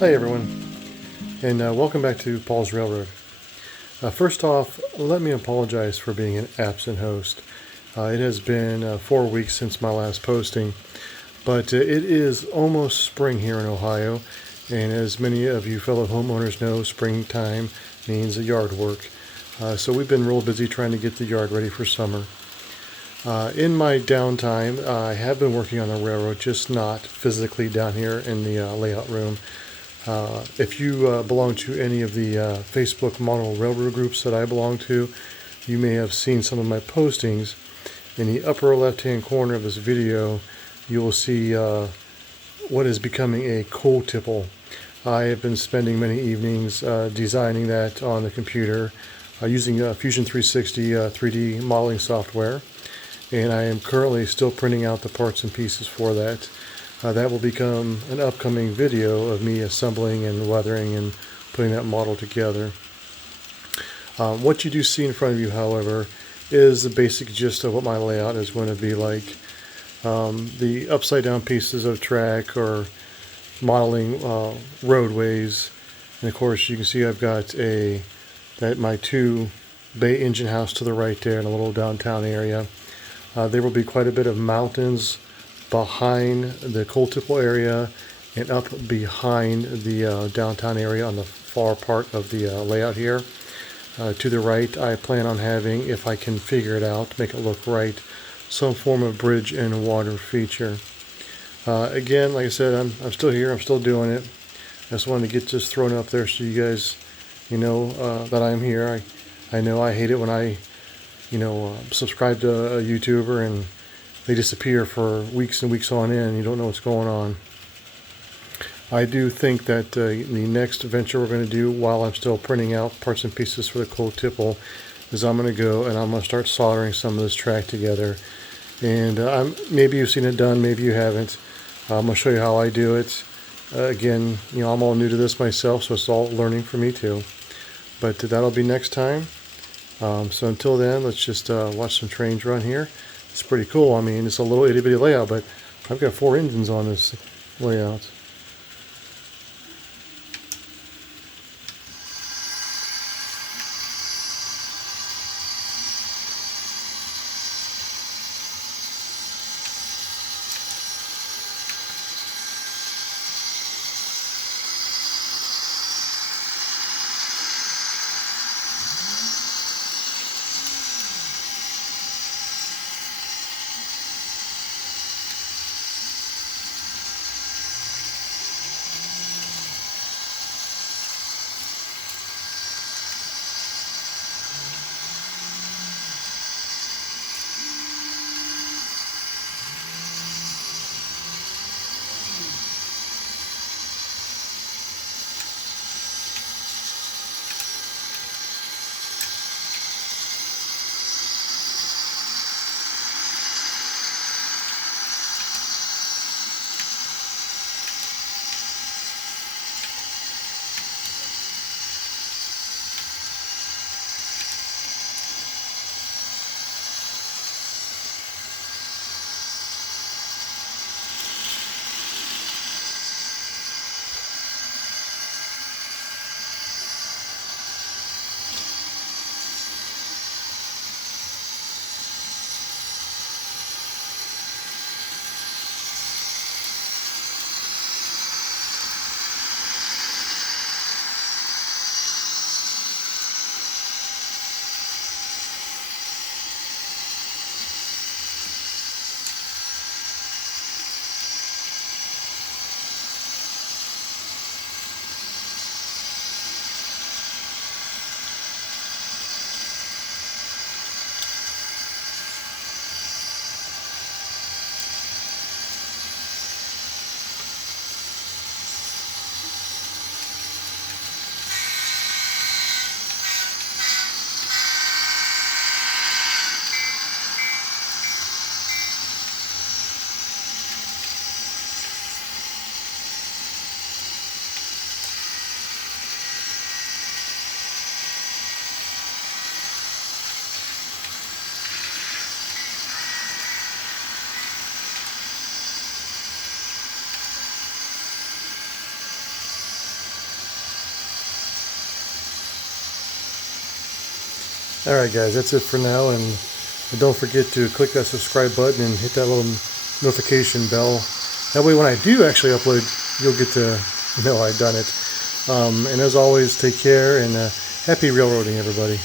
Hi everyone, and welcome back to Paul's Railroad. First off, let me apologize for being an absent host. It has been 4 weeks since my last posting, but it is almost spring here in Ohio, and as many of you fellow homeowners know, springtime means yard work. So we've been real busy trying to get the yard ready for summer. In my downtime, I have been working on the railroad, just not physically down here in the layout room. If you belong to any of the Facebook model railroad groups that I belong to, you may have seen some of my postings. In the upper left-hand corner of this video, you will see what is becoming a coal tipple. I have been spending many evenings designing that on the computer using Fusion 360 3D modeling software, and I am currently still printing out the parts and pieces for that. That will become an upcoming video of me assembling and weathering and putting that model together. What you do see in front of you, however, is the basic gist of what my layout is going to be like. The upside down pieces of track or modeling roadways, and of course you can see I've got my two bay engine house to the right there in a little downtown area. There will be quite a bit of mountains behind the coal tipple area and up behind the downtown area on the far part of the layout here. To the right, I plan on having, if I can figure it out to make it look right, some form of bridge and water feature. Again, like I said, I'm still here, I'm still doing it. I just wanted to get this thrown up there so you guys, that I'm here. I know I hate it when I, subscribe to a YouTuber and they disappear for weeks and weeks on end. You don't know what's going on. I do think that the next venture we're going to do while I'm still printing out parts and pieces for the coal tipple is I'm going to go and I'm going to start soldering some of this track together. And maybe you've seen it done, maybe you haven't. I'm going to show you how I do it. Again, I'm all new to this myself, so it's all learning for me too. But that'll be next time. So until then, let's just watch some trains run here. It's pretty cool. I mean, it's a little itty bitty layout, but I've got 4 engines on this layout. Alright guys, that's it for now, and don't forget to click that subscribe button and hit that little notification bell. That way when I do actually upload, you'll get to know I've done it. And as always, take care, and happy railroading, everybody.